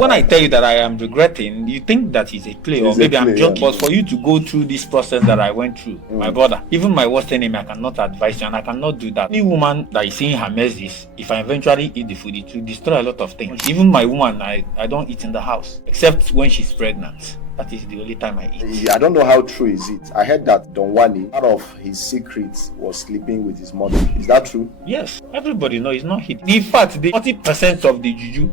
When I tell you that I am regretting, you think that is a play, or maybe I'm just. But for you to go through this process that I went through, my brother, even my worst enemy, I cannot advise you, and I cannot do that. Any woman that is seeing her messes, if I eventually eat the food, it will destroy a lot of things. Even my woman, I don't eat in the house, except when she's pregnant. That is the only time I eat. I don't know how true is it. I heard that Donwani, part of his secrets was sleeping with his mother. Is that true? Yes, everybody knows it's not hidden. In fact, the 40% of the juju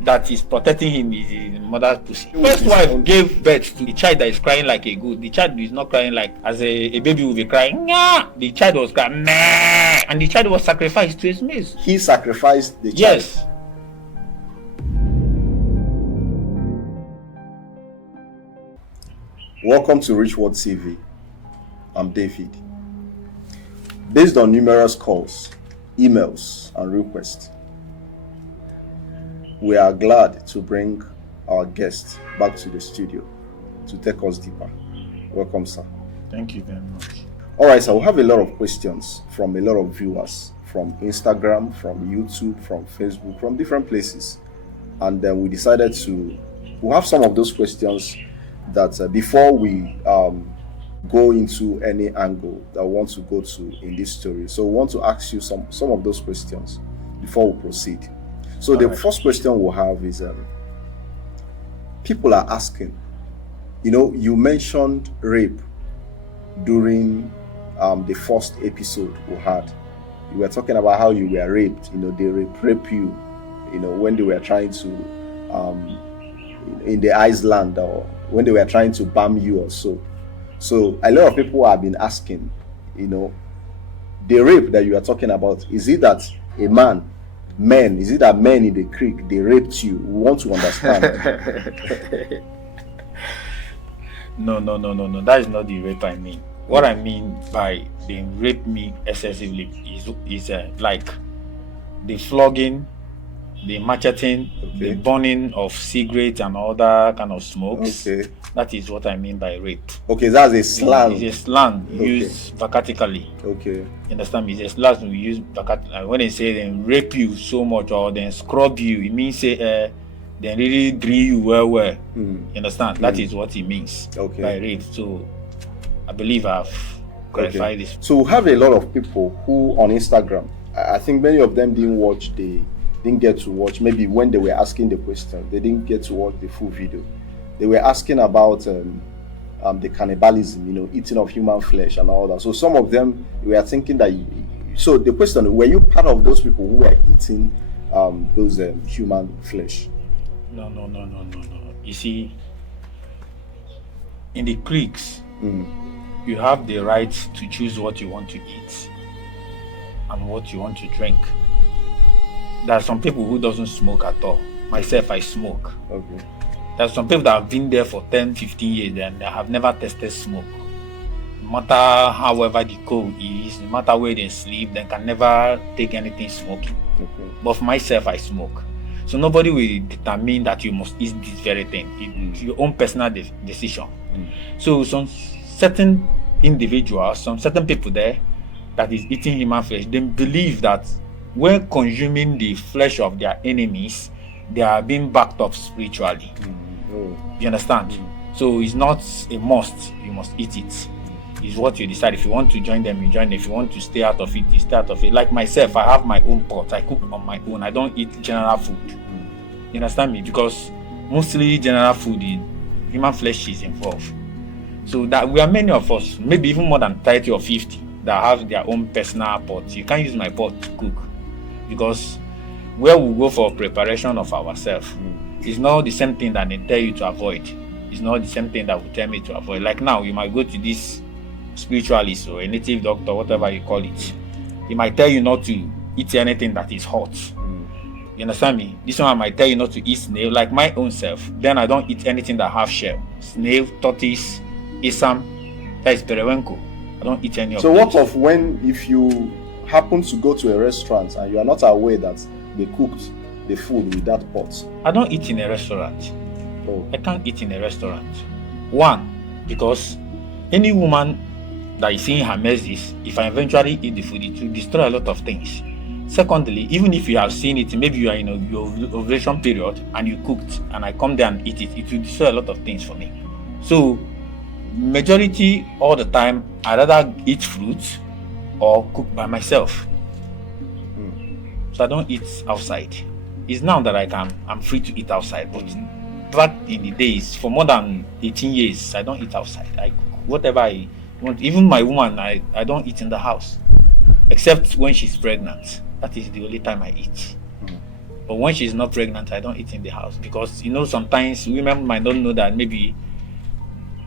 that is protecting him is his mother's pussy. First wife gave birth to the child that is crying like a goat. The child is not crying like as a baby will be crying. Nah! The child was crying, nah! And the child was sacrificed to his mates. He sacrificed the child? Yes. Welcome to Richword TV. I'm David. Based on numerous calls, emails, and requests, we are glad to bring our guest back to the studio to take us deeper. Welcome, sir. Thank you very much. All right, so we have a lot of questions from a lot of viewers from Instagram, from YouTube, from Facebook, from different places. And then we decided we'll have some of those questions that before we go into any angle that we want to go to in this story. So we want to ask you some of those questions before we proceed. So the first question we'll have is, people are asking, you mentioned rape during the first episode we had. You were talking about how you were raped, they rape you, when they were trying to, in the Iceland, or when they were trying to bomb you or so. So a lot of people have been asking, the rape that you are talking about, is it that men in the creek, they raped you? We want to understand. No. That is not the rape I mean. What I mean by they rape me excessively is like the flogging, the macheting, the burning of cigarettes and other kind of smokes. Okay. That is what I mean by rape. Okay, that's a slang. It's a slang used vacatically. Okay. You understand me? It's a slang we use vacatically. When they say they rape you so much or then scrub you, it means they really drill you well. You understand? That is what it means by rape. So I believe I've clarified this. So we have a lot of people who on Instagram, I think many of them didn't get to watch, maybe when they were asking the question, they didn't get to watch the full video. They were asking about the cannibalism, eating of human flesh and all that. So some of them were thinking that, so the question, were you part of those people who were eating those human flesh? No. You see, in the creeks, you have the right to choose what you want to eat and what you want to drink. There are some people who doesn't smoke at all. Myself, I smoke. Okay. There are some people that have been there for 10, 15 years and they have never tested smoke. No matter however the code is, no matter where they sleep, they can never take anything smoking. Okay. But for myself, I smoke. So nobody will determine that you must eat this very thing. It's your own personal decision. So some certain individuals, some certain people there that is eating human flesh, they believe that when consuming the flesh of their enemies, they are being backed up spiritually. You understand? So it's not a must. You must eat it. It's what you decide. If you want to join them, you join them. If you want to stay out of it, you stay out of it. Like myself, I have my own pot. I cook on my own. I don't eat general food. You understand me? Because mostly general food, human flesh is involved. So that we are many of us, maybe even more than 30 or 50, that have their own personal pots. You can't use my pot to cook. Because where we go for preparation of ourselves is not the same thing that they tell you to avoid. It's not the same thing that will tell me to avoid. Like now, you might go to this spiritualist or a native doctor, whatever you call it. He might tell you not to eat anything that is hot. You understand me? This one might tell you not to eat snail, like my own self. Then I don't eat anything that have shell. Snail, tortoise, isam, that is periwinkle. I don't eat any of those. So what of if you happen to go to a restaurant and you are not aware that they cooked the food with that pot? I don't eat in a restaurant. Oh. I can't eat in a restaurant. One, because any woman that is seeing her messes, if I eventually eat the food, it will destroy a lot of things. Secondly, even if you have seen it, maybe you are in your ovulation period and you cooked and I come there and eat it, it will destroy a lot of things for me. So majority all the time, I rather eat fruits or cook by myself. So I don't eat outside. It's now that I'm free to eat outside, but back in the days, for more than 18 years, I don't eat outside. I cook whatever I want. Even my woman, I don't eat in the house, except when she's pregnant. That is the only time I eat. But when she's not pregnant, I don't eat in the house, because sometimes women might not know that maybe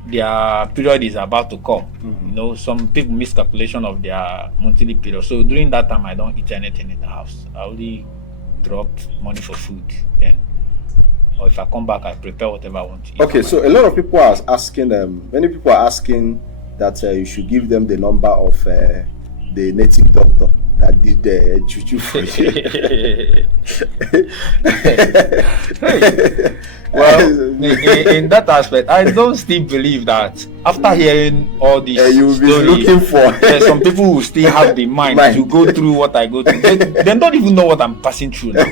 their period is about to come. Some people miscalculation of their monthly period. So during that time, I don't eat anything in the house. I only drop money for food then, or if I come back, I prepare whatever I want to eat. Okay, so a lot of people are asking, many people are asking that you should give them the number of the native doctor that did the juju for you. Well, in that aspect, I don't still believe that. After hearing all these you will be looking for some people will still have the mind to go through what I go through. They don't even know what I'm passing through now.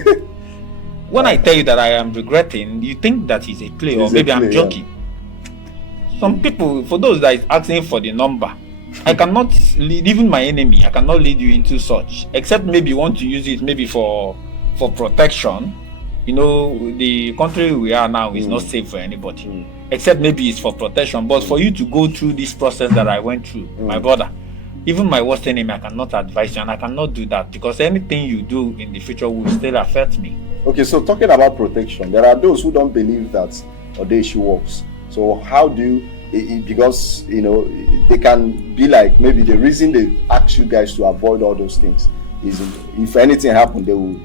When I tell you that I am regretting, you think that is a play, or maybe I'm joking. Yeah. Some people, for those that is asking for the number, I cannot lead, even my enemy, I cannot lead you into such, except maybe you want to use it maybe for protection. The country we are now is not safe for anybody, except maybe it's for protection. But for you to go through this process that I went through, my brother, even my worst enemy, I cannot advise you, and I cannot do that, because anything you do in the future will still affect me. Okay, so talking about protection, there are those who don't believe that Odeshi works. So how do you, because they can be like, maybe the reason they ask you guys to avoid all those things is if anything happened, they will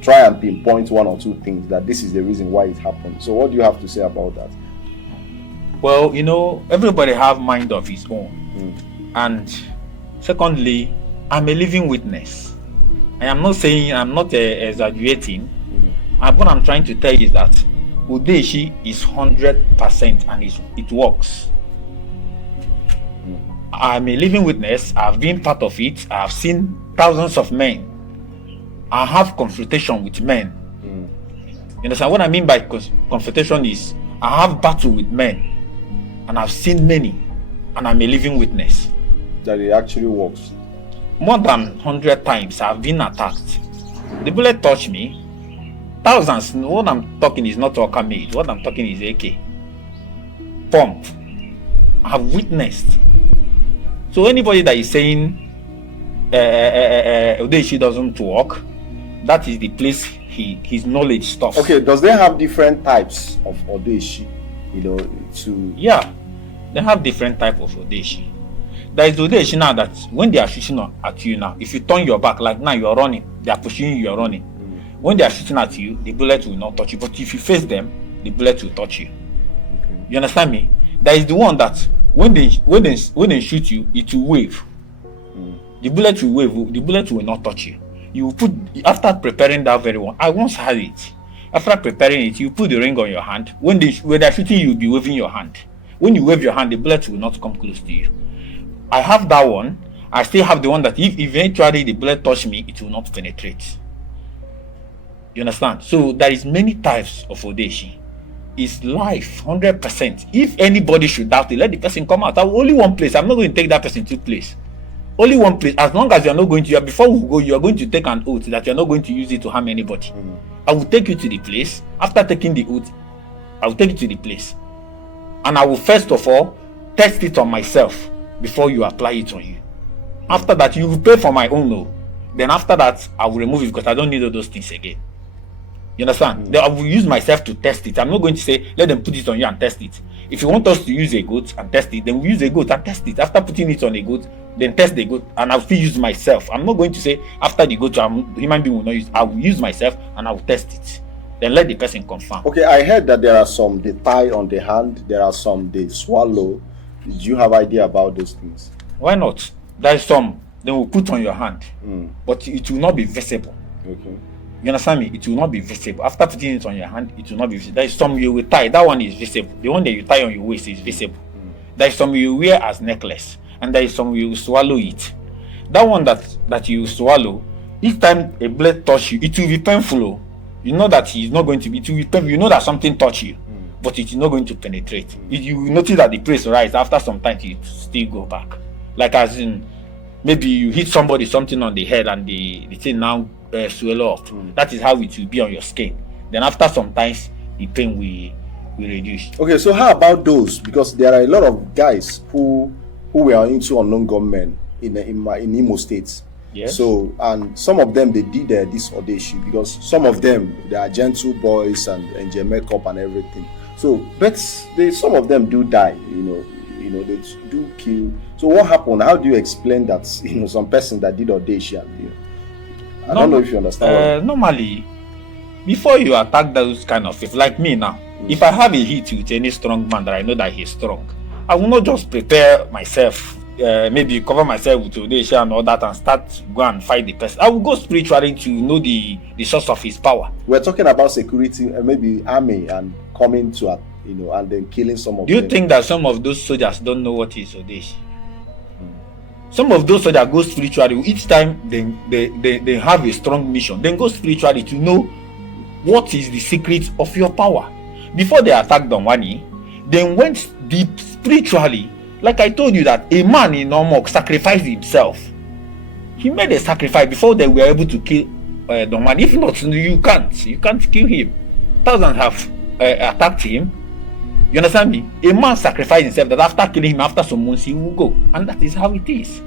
try and pinpoint one or two things that this is the reason why it happened. So what do you have to say about that? Well, everybody have mind of his own. And secondly, I'm a living witness. I am not saying, I'm not exaggerating. What I'm trying to tell you is that Odeshi is 100% and it works. I'm a living witness. I've been part of it. I've seen thousands of men. I have confrontation with men. You understand what I mean by confrontation is I have battle with men, and I've seen many, and I'm a living witness that it actually works. More than 100 times I've been attacked. The bullet touched me. Thousands. What I'm talking is not Oka made. What I'm talking is AK. Pump. I've witnessed. So anybody that is saying Odeshi doesn't work, that is the place his knowledge stops. Okay, does they have different types of Odeshi? Yeah, they have different type of Odeshi. There is Odeshi now that when they are shooting at you now, if you turn your back, like now you're running, they are pushing you, you're running. When they are shooting at you, the bullet will not touch you. But if you face them, the bullet will touch you. Okay. You understand me? There is the one that when they shoot you, it will wave. The bullet will wave. The bullet will not touch you. You will put, after preparing that very one, I once had it. After preparing it, you put the ring on your hand. When they are shooting you, will be waving your hand. When you wave your hand, the bullet will not come close to you. I have that one. I still have the one that if eventually the bullet touch me, it will not penetrate. You understand? So there is many types of Odeshi. It's life, 100%. If anybody should doubt it, let the person come out. Only one place. I'm not going to take that person to place. Only one place. As long as you are not going to, before we go, you are going to take an oath that you are not going to use it to harm anybody. I will take you to the place. After taking the oath, I will take you to the place. And I will first of all test it on myself before you apply it on you. After that, you will pay for my own no. Then after that, I will remove it because I don't need all those things again. You understand? Then I will use myself to test it. I'm not going to say, let them put it on you and test it. If you want us to use a goat and test it, then we use a goat and test it. After putting it on a goat, then test the goat, and I'll still use myself. I'm not going to say, after the goat, human being will not use. I will use myself and I will test it. Then let the person confirm. Okay, I heard that there are some they tie on the hand, there are some they swallow. Do you have idea about those things? Why not? There is some they will put on your hand, but it will not be visible. Okay. You understand me? It will not be visible. After putting it on your hand, it will not be visible. There is some you will tie. That one is visible. The one that you tie on your waist is visible. There is some you wear as necklace, and there is some you swallow it. That one that you swallow, Each time a blade touch you, it will be painful. Oh. You know that it's not going to be. It will be painful. You know that something touched you, but it is not going to penetrate. You will notice that the place rise after some time. It still go back. Like as in, maybe you hit something on the head, and the thing now swell off. That is how it will be on your skin. Then after some time, the pain will reduce. Okay, so how about those? Because there are a lot of guys who were into unknown gunmen in Imo State. Yes. So, and some of them, they did this audition because some of them, they are gentle boys and enjoy makeup and everything. So, but some of them do die, they do kill. So what happened? How do you explain that, some person that did audition, I don't know if you understand. Normally, before you attack those kind of people, like me now, if I have a hit with any strong man that I know that he's strong, I will not just prepare myself, maybe cover myself with Odesha and all that and start go and fight the person. I will go spiritually to know the source of his power. We're talking about security, maybe army, and coming to, and then killing some of them. Do you think that some of those soldiers don't know what is Odeshi? Some of those soldiers go spiritually. Each time they have a strong mission, then go spiritually to know what is the secret of your power. Before they attacked Donwani, they went deep spiritually. Like I told you that a man in Omoku sacrificed himself. He made a sacrifice before they were able to kill Donwani. If not, you can't kill him. Thousands have attacked him. You understand me? A man sacrificed himself that after killing him, after some months, he will go. And that is how it is.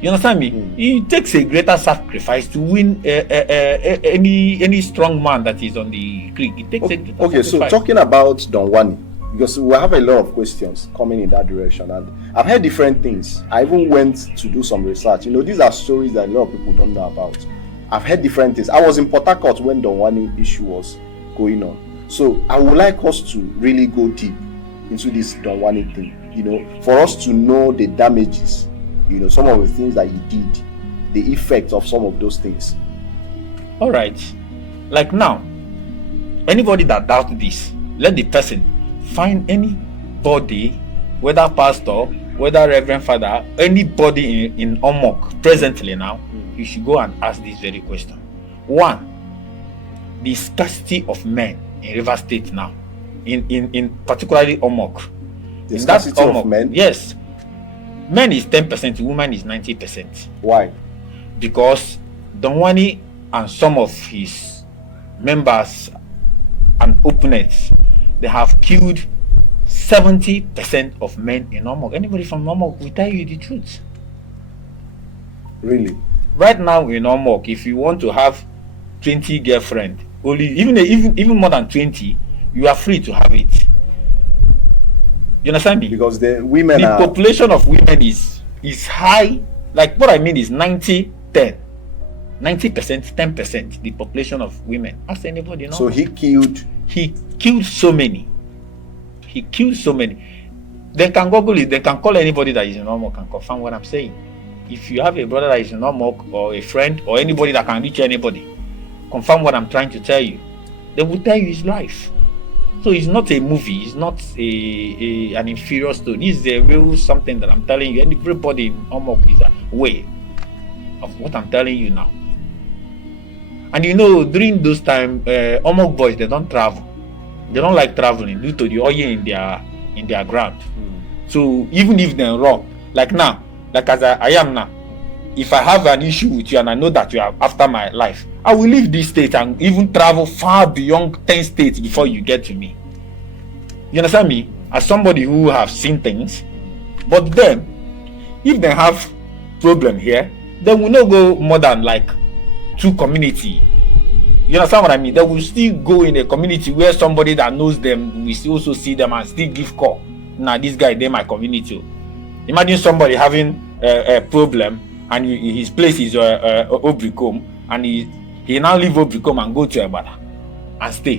You understand me? It takes a greater sacrifice to win any strong man that is on the creek. It takes a greater sacrifice. So talking about Donwani, because we have a lot of questions coming in that direction, and I've heard different things. I even went to do some research. These are stories that a lot of people don't know about. I've heard different things. I was in Port Harcourt when Donwani issue was going on. So I would like us to really go deep into this Donwani thing, for us to know the damages, some of the things that he did, the effect of some of those things. All right. Like now, anybody that doubts this, let the person find anybody, whether pastor, whether reverend father, anybody in Omoku presently now, you should go and ask this very question. One, the scarcity of men in River State now, in particularly Omoku. The scarcity of men? Yes. Men is 10%, women is 90%. Why? Because Donwani and some of his members and opponents, they have killed 70% of men in Omoku. Anybody from Omoku will tell you the truth. Really? Right now in Omoku, if you want to have 20 girlfriends, only even more than 20, you are free to have it. You understand me? Because the population of women is high. Like what I mean is 90-10. 90%, 10%. The population of women. Ask anybody know. So he killed so many. They can Google it. They can call anybody that is in Omoku and confirm what I'm saying. If you have a brother that is in Omoku or a friend or anybody that can reach anybody, confirm what I'm trying to tell you. They will tell you his life. So it's not a movie. It's not an inferior story. It's a real something that I'm telling you. And everybody in Omoku is aware of what I'm telling you now. And during those times, Omoku boys, they don't travel. They don't like traveling due to the oil in their ground. So even if they run, like now, like as I am now, if I have an issue with you and I know that you are after my life, I will leave this state and even travel far beyond 10 states before you get to me. You understand me? As somebody who have seen things. But then, if they have problem here, they will not go more than like 2 community. You understand what I mean? They will still go in a community where somebody that knows them will still also see them and still give call. Now this guy, they're my community. Imagine somebody having a problem and his place is Obricom, and he now leave Obricom and go to Ebada and stay.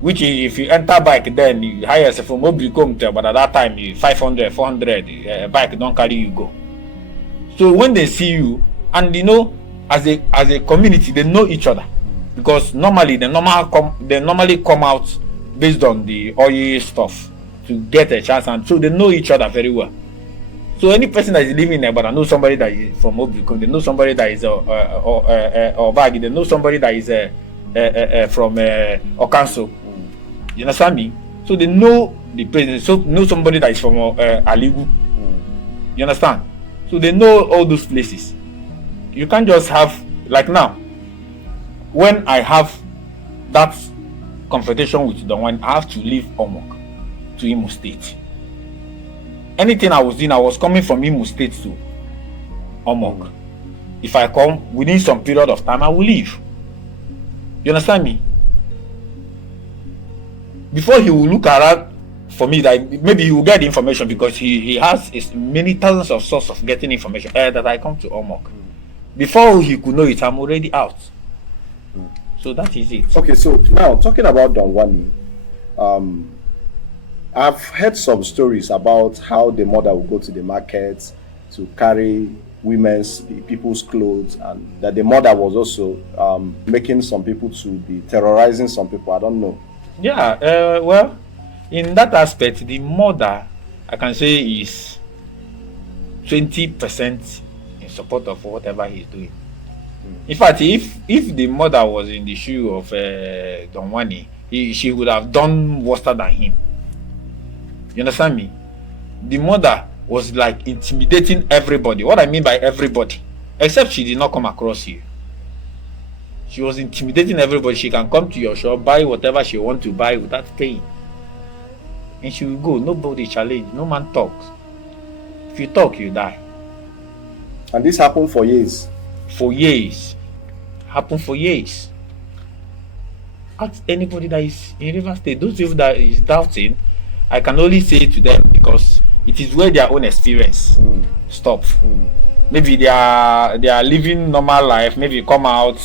Which is, if you enter bike, then you hire yourself from Obricom to Ebada. That time, 500, 400, bike don't carry you go. So when they see you, and as a community, they know each other, because normally they normally come out based on the oil stuff to get a chance, and so they know each other very well. So any person that is living in Ebada knows somebody that is from Omoku. They know somebody that is Obagi. They know somebody that is from Okanso. You understand me? So they know the president. So know somebody that is from Aligu. You understand? So they know all those places. You can't just have, like now, when I have that confrontation with Donwani, I have to leave Omoku to Imo State. Anything I was doing, I was coming from Imo State to Omoku. If I come within some period of time, I will leave. You understand me? Before he will look around for me, that maybe he will get the information, because he has many thousands of sources of getting information that I come to Omoku. Before he could know it, I'm already out. So that is it. Okay, so now talking about Donwani, I've heard some stories about how the mother will go to the market to carry people's clothes, and that the mother was also making some people to be terrorizing some people. I don't know. Yeah, well, in that aspect, the mother, I can say, is 20% in support of whatever he's doing. In fact, if the mother was in the shoe of Donwani, she would have done worse than him. You understand me? The mother was like intimidating everybody. What I mean by everybody, except she did not come across you. She was intimidating everybody. She can come to your shop, buy whatever she wants to buy without paying, and she will go. Nobody challenge. No man talks. If you talk, you die. And this happened for years. For years. Happened for years. Ask anybody that is in River State. Those people that is doubting, I can only say to them, because it is where their own experience stop. Maybe they are living normal life. Maybe come out,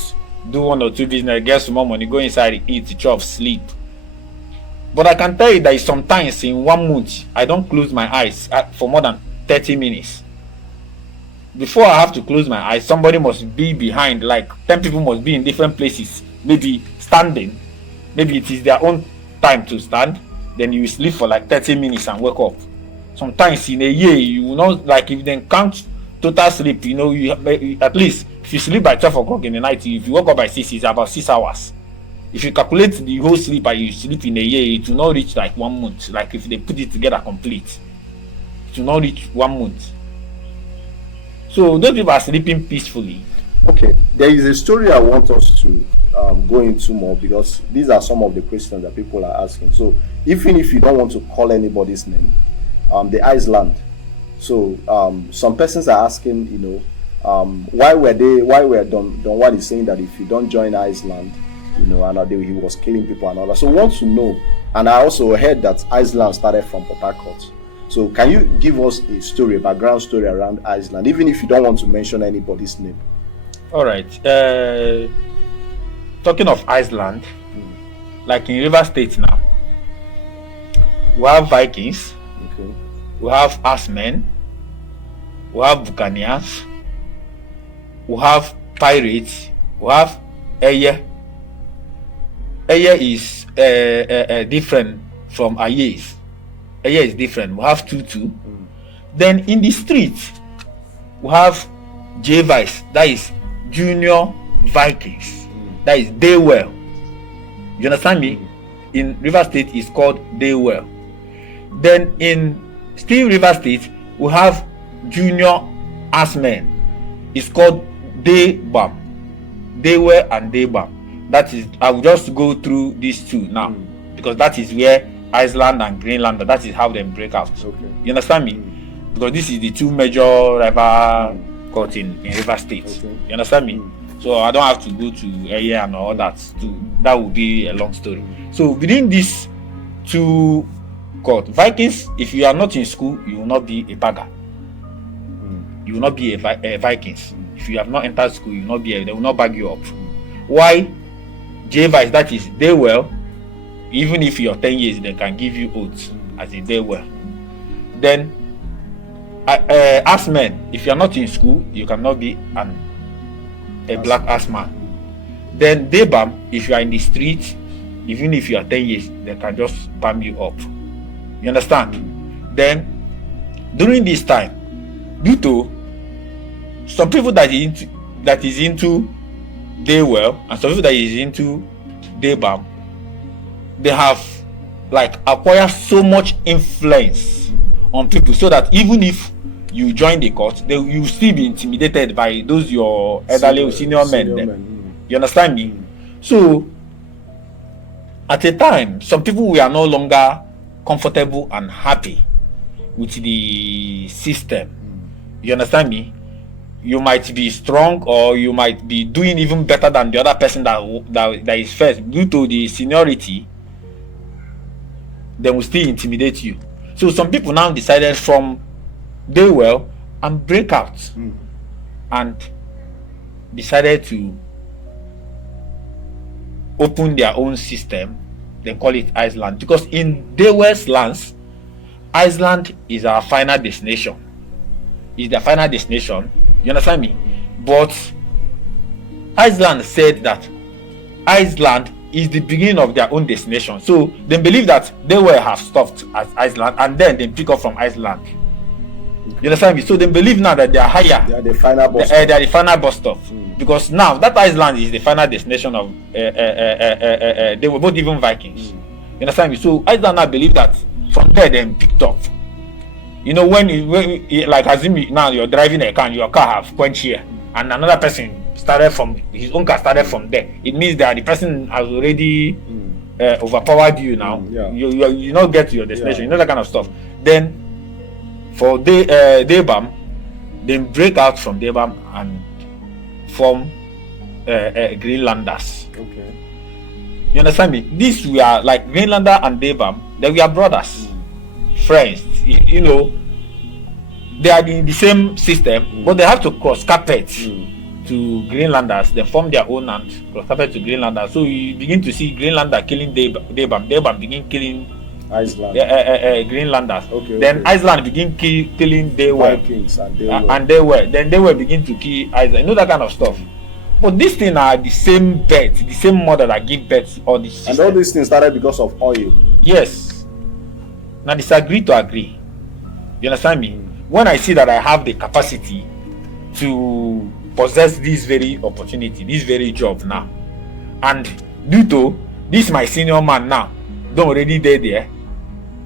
do one or two business, get some more money, go inside, eat, chop, sleep. But I can tell you that sometimes in 1 month, I don't close my eyes for more than 30 minutes. Before I have to close my eyes, somebody must be behind, like 10 people must be in different places, maybe standing. Maybe it is their own time to stand. Then you will sleep for like 30 minutes and wake up. Sometimes in a year, you will not, like, if they count total sleep, you at least, if you sleep by 12 o'clock in the night, if you wake up by 6, it's about 6 hours. If you calculate the whole sleep and you sleep in a year, it will not reach like 1 month. Like if they put it together complete, it will not reach 1 month. So those people are sleeping peacefully. Okay, there is a story I want us to go into more, because these are some of the questions that people are asking. So even if you don't want to call anybody's name, the Iceland. So some persons are asking, why were Donwani saying that if you don't join Iceland, and he was killing people and all that. So I want to know, and I also heard that Iceland started from Port Harcourt. So can you give us a background story around Iceland, even if you don't want to mention anybody's name? All right. Talking of Iceland, like in River State now, we have Vikings, Okay. we have Asmen, we have Buccaneers, we have pirates, we have Eye. Eye is different from Ayes. Eye is different. We have Tutu. Then in the street, we have J-Vice, that is Junior Vikings. That is Daywell. You understand me? In River State, it's called Daywell. Then in still River State, we have Junior Asmen. It's called Daybam. Daywell and Daybam. That is, I will just go through these two now, because that is where Iceland and Greenland, that is how they break out. Okay. You understand me? Because this is the two major river caught in River State. Okay. You understand me? So I don't have to go to area and all that. That would be a long story. So within these two court, Vikings, if you are not in school, you will not be a bagger. You will not be a Vikings. If you have not entered school, you will not be they will not bag you up. Why? J-Vice, that is they well. Even if you're 10 years, they can give you oaths as a they well. Then Asmen, if you're not in school, you cannot be a black Asman. Then Debam, if you are in the street, even if you are 10 years, they can just bam you up. You understand? Then during this time, due to some people that is into day well and some people that is into day bam, they have like acquired so much influence on people, so that even if you join the court, you still be intimidated by those your elderly senior men. You understand me? So at a time, some people were no longer comfortable and happy with the system. You understand me? You might be strong, or you might be doing even better than the other person that is first. Due to the seniority, they will still intimidate you. So some people now decided from day well and break out and decided to open their own system. They call it Iceland, because in day well's lands, Iceland is our final destination. Is the final destination. You understand me? But Iceland said that Iceland is the beginning of their own destination. So they believe that they will have stopped at Iceland and then they pick up from Iceland. You understand me? So they believe now that they are higher. They are the final bus stop. They are the final bus stop. Because now that Iceland is the final destination of they were both even Vikings. You understand me? So Iceland now believe that from there they picked up. You know, when like assume now you're driving a car and your car have quenched here and another person started from his own car started from there, it means that the person has already overpowered you now. You not get to your destination. You know that kind of stuff. Then for Daybam, they break out from Daybam and form Greenlanders. Okay. You understand me? These were like Greenlander and Daybam. They were brothers, friends. You know, they are in the same system, but they have to cross carpet to Greenlanders. They form their own and cross carpet to Greenlanders. So you begin to see Greenlander killing Daybam. Daybam begin killing Iceland. Greenlanders. Okay, then okay. Iceland begin killing Daywell. Vikings and Daywell. Then Daywell begin to kill Iceland. You know that kind of stuff. But these things are the same birth, the same mother that give birth to all these systems. And all these things started because of oil. Yes. Now disagree to agree. You understand me? When I see that I have the capacity to possess this very opportunity, this very job now, and due to this my senior man now, don't already there,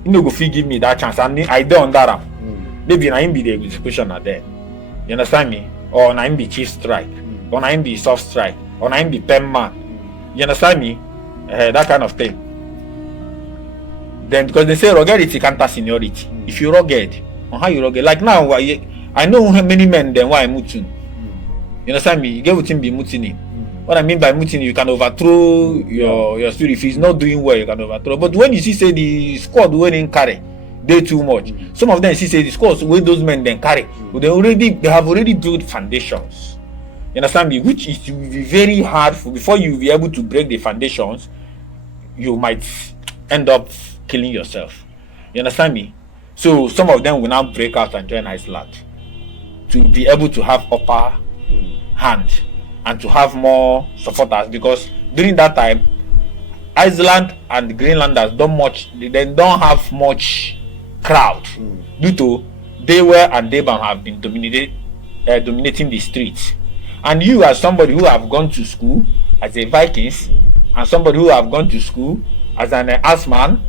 you know, go fit give me that chance, and I don't on that. Maybe I be the executioner there. You understand me? Or I be chief strike, or I be soft strike, or I be pen man. You understand me? That kind of thing. Then because they say ruggedity counter seniority. If you rugged, on how you rugged, like now I know how many men then why mutin. You understand me? You get what him be mutiny. What I mean by mutiny, you can overthrow your spirit. If he's not doing well, you can overthrow. But when you see say the squad winning carry, they too much. Some of them see say the squads where those men then carry, but they have already built foundations. You understand me? Which is will be very hard before you be able to break the foundations. You might end up killing yourself. You understand me? So some of them will now break out and join Iceland to be able to have upper hand and to have more supporters, because during that time Iceland and Greenlanders don't have much crowd due to Daywell and Daybam have been dominating the streets. And you as somebody who have gone to school as a Vikings and somebody who have gone to school as an Asman,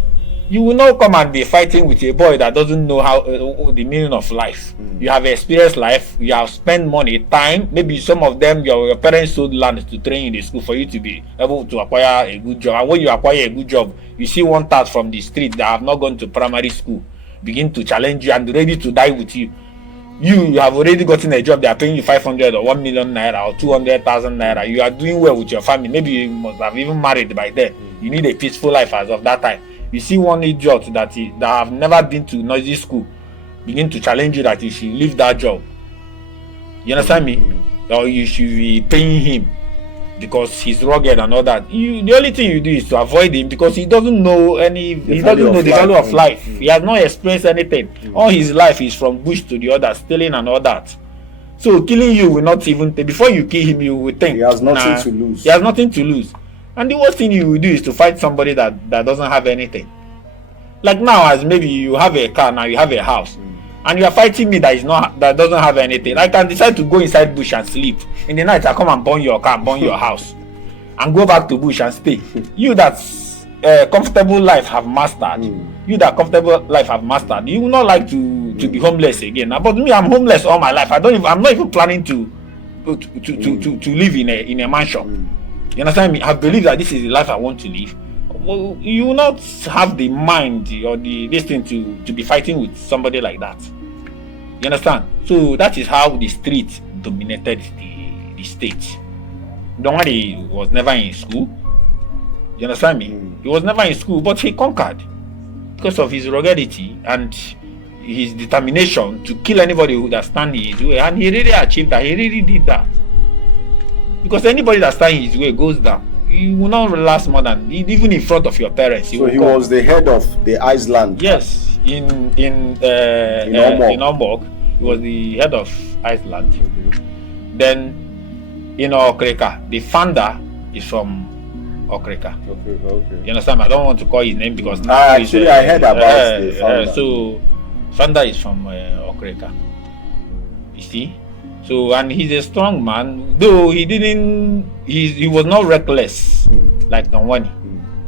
you will not come and be fighting with a boy that doesn't know how the meaning of life. You have experienced life, you have spent money, time. Maybe some of them your parents sold land to train in the school for you to be able to acquire a good job. And when you acquire a good job, you see one tat from the street that have not gone to primary school begin to challenge you and ready to die with you. You have already gotten a job, they are paying you 500 or 1 million naira or 200,000 naira. You are doing well with your family. Maybe you must have even married by then. You need a peaceful life as of that time. You see one idiot that have never been to noisy school begin to challenge you that you should leave that job. You understand me? Or you should be paying him because he's rugged and all that. The only thing you do is to avoid him because he doesn't know the value of life. He has not experienced anything. All his life is from bush to the other, stealing and all that. So killing you will not even before you kill him, you will think he has nothing to lose. He has nothing to lose. And the worst thing you will do is to fight somebody that doesn't have anything. Like now, as maybe you have a car, now you have a house. And you are fighting me that doesn't have anything. I can decide to go inside bush and sleep. In the night, I come and burn your car, burn your house, and go back to bush and stay. You that's comfortable life have mastered. You that comfortable life have mastered. You will not like to be homeless again. But me, I'm homeless all my life. I'm not even planning to live in a mansion. You understand me? I believe that this is the life I want to live. Well, you will not have the mind or this thing to be fighting with somebody like that. You understand? So that is how the street dominated the state. Donwani was never in school. You understand me? He was never in school, but he conquered because of his ruggedity and his determination to kill anybody who that stand in his way. And he really achieved that. He really did that. Because anybody that stands in his way goes down. You will not last more than even in front of your parents. So he was the head of the Iceland. Yes, in Omoku, he was the head of Iceland. Then in Okreka, the founder is from Okreka. Okay. You understand? I don't want to call his name because actually I heard about the founder. So founder is from Okreka. You see. So, and he's a strong man, though he was not reckless like Donwani.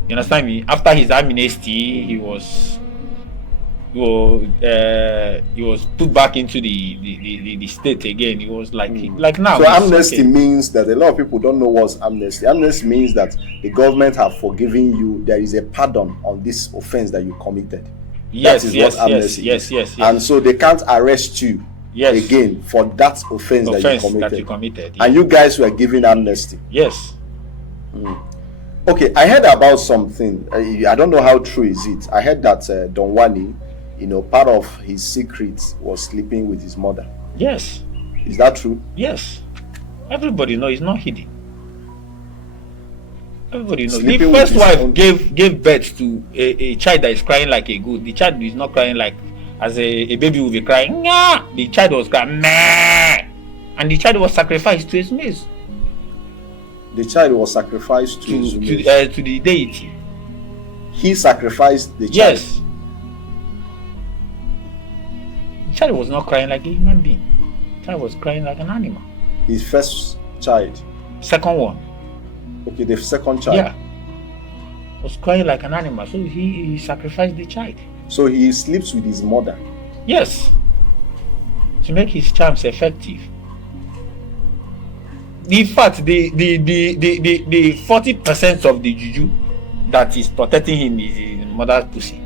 You understand me? After his amnesty, he was put back into the state again. He was like now. So amnesty means that a lot of people don't know what's amnesty. Amnesty means that the government have forgiven you. There is a pardon on this offense that you committed. Yes, that is what amnesty is. Yes. And so they can't arrest you. Yes. Again for that offense that you committed. Yeah. And you guys were given amnesty. Yes. Okay, I heard about something. I don't know how true is it. I heard that Donwani, part of his secret was sleeping with his mother. Yes. Is that true? Yes. Everybody knows it's not hidden. Everybody knows. Sleeping The first wife gave birth to a child that is crying like a goat. The child is not crying like as a baby will be crying. Nah! The child was crying. Meh! And the child was sacrificed to his maze. The child was sacrificed to the deity. He sacrificed the child. Yes. The child was not crying like a human being. The child was crying like an animal. His first child. Second one. Okay, the second child. Yeah. Was crying like an animal. So he sacrificed the child. So he sleeps with his mother. Yes. To make his charms effective. In fact, the 40% of the juju that is protecting him is his mother's pussy.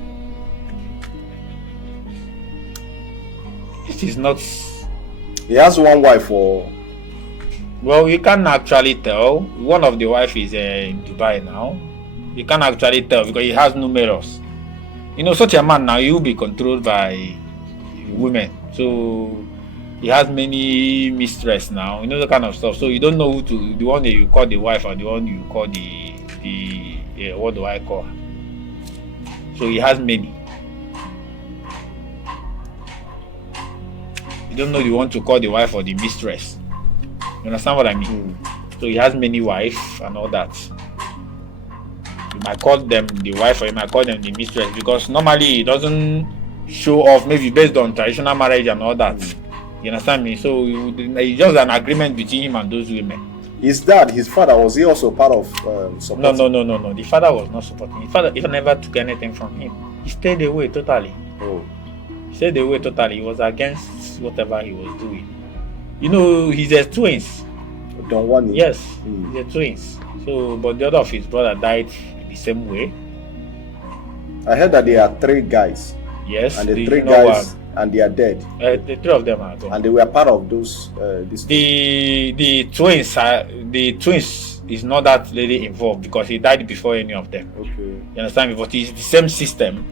It is not. He has one wife or. Well, you can't actually tell. One of the wife is in Dubai now. You can't actually tell because he has numerous. Such a man now, he will be controlled by women. So he has many mistresses now. That kind of stuff. So you don't know the one that you call the wife or the one you call the what do I call her? So he has many. You don't know the one to call the wife or the mistress. You understand what I mean? So he has many wives and all that. You might call them the wife or you might call them the mistress because normally it doesn't show off, maybe based on traditional marriage and all that. You understand me? So it's just an agreement between him and those women. His dad, his father, was he also part of supporting? No. The father was not supporting. The father even never took anything from him. He stayed away totally. Oh. He stayed away totally. He was against whatever he was doing. He's a twins. Donwani. Yes, he's a twins. So, but the other of his brother died the same way. I heard that there are 3 guys. Yes, and the 3 guys, and they are dead. The 3 of them are gone. And they were part of those. The twins is not that lady involved because he died before any of them. Okay. You understand me? But it's the same system.